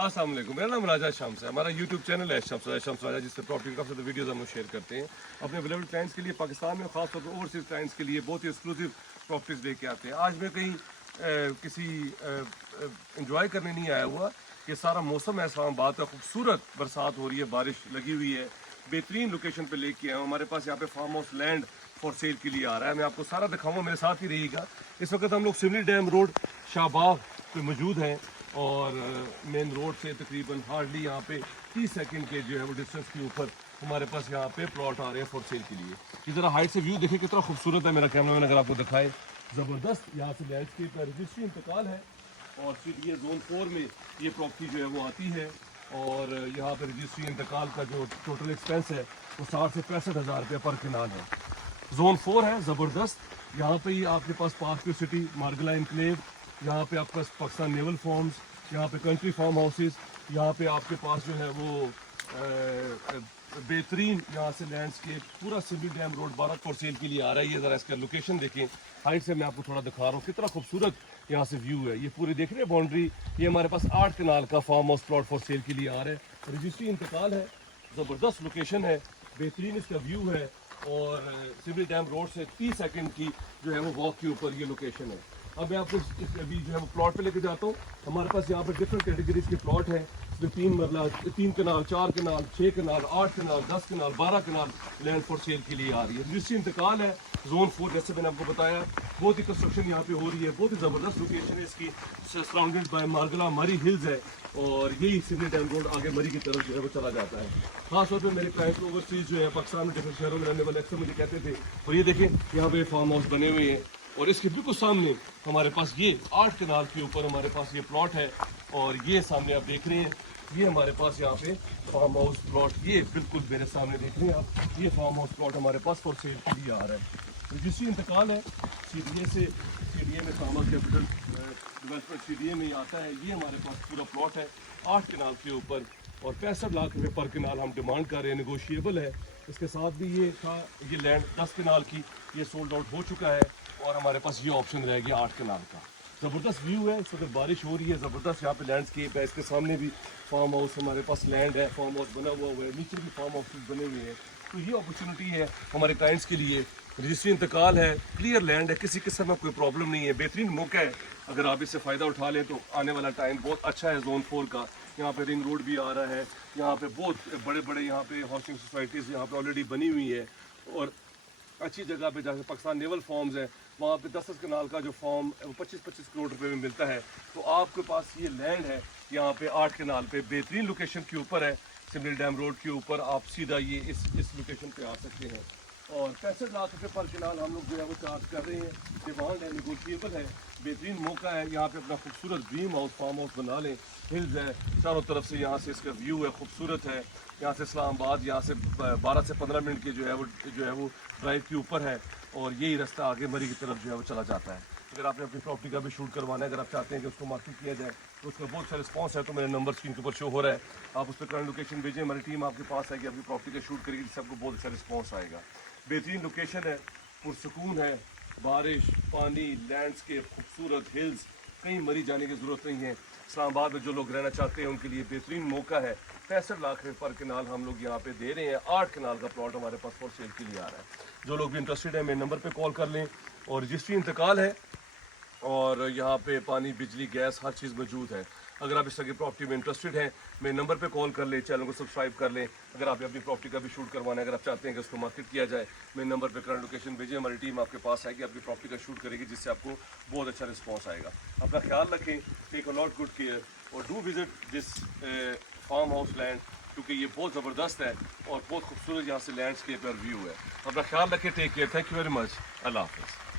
अस्सलाम वालेकुम। मेरा नाम राजा शम्स है। हमारा यूट्यूब चैनल है शम्स राजा, जिससे प्रॉपर्टी काफ़ी ज़्यादा वीडियोज़ हम लोग शेयर करते हैं अपने अवेलेबल क्लाइंट्स के लिए, पाकिस्तान में खासतौर पर ओवरसीज क्लाइंट्स के लिए बहुत ही एक्सक्लूसिव प्रॉपर्टीज़ लेके आते हैं। आज मैं कहीं किसी इंजॉय करने नहीं आया हुआ, कि सारा मौसम है इस्लामाबाद का, खूबसूरत बरसात हो रही है, बारिश लगी हुई है, बेहतरीन लोकेशन पे लेके आया हूँ। हमारे पास यहाँ पे farm house land for sale के लिए आ रहा है। मैं आपको सारा दिखाऊंगा, मेरे साथ ही रहिएगा। इस वक्त हम लोग सिमली डैम रोड शाहबाग पे मौजूद हैं और मेन रोड से तकरीबन हार्डली यहाँ पे 30 सेकंड के जो है वो डिस्टेंस के ऊपर हमारे पास यहाँ पे प्लॉट आ रहे हैं फॉर सेल के लिए। ये ज़रा हाइट से व्यू देखें कितना खूबसूरत है। मेरा कैमरा मैन अगर आपको दिखाए, ज़बरदस्त यहाँ से लैंडस्केप का रजिस्ट्री इंतकाल है और फिर ये जोन 4 में ये प्रॉपर्टी जो है वो आती है। और यहाँ पर रजिस्ट्री इंतकाल का जो टोटल एक्सपेंस है वो 60 से 65 हज़ार रुपये पर किनाल है। जोन 4 है, ज़बरदस्त। यहाँ पे ही आपके पास पार्क सिटी, मार्गला इनक्लेव, यहाँ पे आपके पास पाकिस्तान नेवल फॉर्म्स, यहाँ पे कंट्री फार्म हाउसेस, यहाँ पे आपके पास जो है वो बेहतरीन यहाँ से लैंडस्केप, पूरा Simli dam road 12 for sale के लिए आ रहा है। ये ज़रा इसका लोकेशन देखें, हाइट से मैं आपको थोड़ा दिखा रहा हूँ कितना खूबसूरत यहाँ से व्यू है। ये पूरी देख रहे हैं बाउंड्री, ये हमारे पास 8 कनाल का farm house plot for sale के लिए आ रहा है। रजिस्ट्री इंतकाल है, ज़बरदस्त लोकेशन है, बेहतरीन इसका व्यू है और सिमली डैम रोड से 30 सेकंड की जो है वो वॉक के ऊपर ये लोकेशन है। अब मैं आपको अभी जो है वो प्लॉट पे लेके जाता हूँ। हमारे पास यहाँ पर डिफरेंट कैटेगरीज के प्लॉट हैं, इसमें 3 मरला, 3 कनाल, 4 कनाल, 6 कनाल, 8 कनाल, 10 कनाल, 12 कनाल लैंड फॉर सेल के लिए आ रही है। रजिस्ट्री इंतकाल है, जोन 4 जैसे मैंने आपको बताया, बहुत ही कंस्ट्रक्शन यहाँ पे हो रही है, बहुत ही ज़बरदस्त लोकेशन है इसकी, सराउंडेड बाय मार्गला मरी हिल्स है और यही सिमली डैम रोड आगे मरी की तरफ जो है वो चला जाता है। खासतौर पर मेरे क्लाइंट ओवरसीज जो है पाकिस्तान में डिफरेंट शहरों में रहने वाले अक्सर मुझे कहते थे, और ये देखें यहाँ पे फार्म हाउस बने हुए हैं और इसके बिल्कुल सामने हमारे पास ये 8 कनाल के ऊपर हमारे पास ये प्लॉट है और ये सामने आप देख रहे हैं, ये हमारे पास यहाँ पे फार्म हाउस प्लॉट, ये बिल्कुल मेरे सामने देख रहे हैं आप, ये फार्म हाउस प्लॉट हमारे पास फॉर सेल के लिए आ रहा है। रजिस्ट्री इंतकाल है, CDA में फार्मर कैपिटल डेवलपमेंट CDA में ही आता है। ये हमारे पास पूरा प्लॉट है 8 कनाल के ऊपर और 65 लाख रुपये पर कनाल हम डिमांड कर रहे हैं, नेगोशिएबल है। इसके साथ भी ये था, ये लैंड 10 कनाल की, ये सोल्ड आउट हो चुका है और हमारे पास ये ऑप्शन रह गया 8 कनाल का। ज़बरदस्त व्यू है, इस वक्त बारिश हो रही है, ज़बरदस्त यहाँ पे लैंडस्केप है। इसके सामने भी फार्म हाउस हमारे पास लैंड है, फार्म हाउस बना हुआ है, नीचे भी फार्म हाउस बने हुए हैं। तो ये अपॉर्चुनिटी है हमारे क्लाइंट्स के लिए। रजिस्ट्री इंतकाल है, क्लियर लैंड है, किसी किस्म का कोई प्रॉब्लम नहीं है, बेहतरीन मौका है। अगर आप इससे फ़ायदा उठा लें तो आने वाला टाइम बहुत अच्छा है। जोन 4 का यहाँ पे रिंग रोड भी आ रहा है, यहाँ पे बहुत बड़े बड़े यहाँ पे हाउसिंग सोसाइटीज़ यहाँ पे ऑलरेडी बनी हुई है और अच्छी जगह पे, जैसे पाकिस्तान नेवल फॉर्म्स है, वहाँ पे 10 कनाल का जो फॉर्म 25-25 करोड़ रुपए में मिलता है। तो आपके पास ये लैंड है यहाँ पे 8 कनाल पे, बेहतरीन लोकेशन के ऊपर है, सिमली डैम रोड के ऊपर। आप सीधा ये इस लोकेशन पे आ सकते हैं और 65 लाख रुपये पर कनाल हम लोग जो है वो चार्ज कर रहे हैं। डिमांड है, नेगोशिएबल है, बेहतरीन मौका है। यहाँ पे अपना खूबसूरत ड्रीम हाउस, फार्म हाउस बना लें। हिल्स है चारों तरफ से, यहाँ से इसका व्यू है, खूबसूरत है। यहाँ से इस्लामाबाद यहाँ से 12 से 15 मिनट के जो है वो ड्राइव के ऊपर है और यही रास्ता आगे मरी की तरफ जो है वो चला जाता है। अगर आपने अपनी प्रॉपर्टी का भी शूट करवाना है, अगर आप चाहते हैं कि उसको मार्केट किया जाए तो उसका बहुत अच्छा रिस्पॉन्स है, तो मेरे नंबर स्क्रीन के ऊपर शो हो रहा है, आप उस पर करंट लोकेशन भेजें, हमारी टीम आपके पास आएगी, आपकी प्रॉपर्टी का शूट करेगी, जिससे आपको बहुत अच्छा रिस्पॉन्स आएगा। बेहतरीन लोकेशन है, पुरसकून है, बारिश, पानी, लैंडस्केप, खूबसूरत हिल्स, कहीं मरी जाने की ज़रूरत नहीं है। इस्लामाबाद में जो लोग रहना चाहते हैं उनके लिए बेहतरीन मौका है। 65 लाख रुपये पर कनाल हम लोग यहाँ पे दे रहे हैं। 8 कनाल का प्लॉट हमारे पास फॉर सेल के लिए आ रहा है। जो लोग भी इंटरेस्टेड है मेरे नंबर पे कॉल कर लें। और रजिस्ट्री इंतकाल है और यहाँ पे पानी, बिजली, गैस हर चीज़ मौजूद है। अगर आप इस तरह की प्रॉपर्टी में इंटरेस्टेड हैं, मेरे नंबर पे कॉल कर लें, चैनल को सब्सक्राइब कर लें। अगर आप अपनी प्रॉपर्टी का भी शूट करवाना है, अगर आप चाहते हैं कि उसको मार्केट किया जाए, मेरे नंबर पे करंट लोकेशन भेजिए, हमारी टीम आपके पास आएगी, आपकी प्रॉपर्टी का शूट करेगी, जिससे आपको बहुत अच्छा रिस्पॉन्स आएगा। अपना ख्याल रखें, take a lot good care और do visit this farm house land, क्योंकि ये बहुत ज़बरदस्त है और बहुत खूबसूरत यहाँ से लैंडस्केप और व्यू है। अपना ख्याल रखें, take care, thank you very much, अल्लाह हाफ़िज़।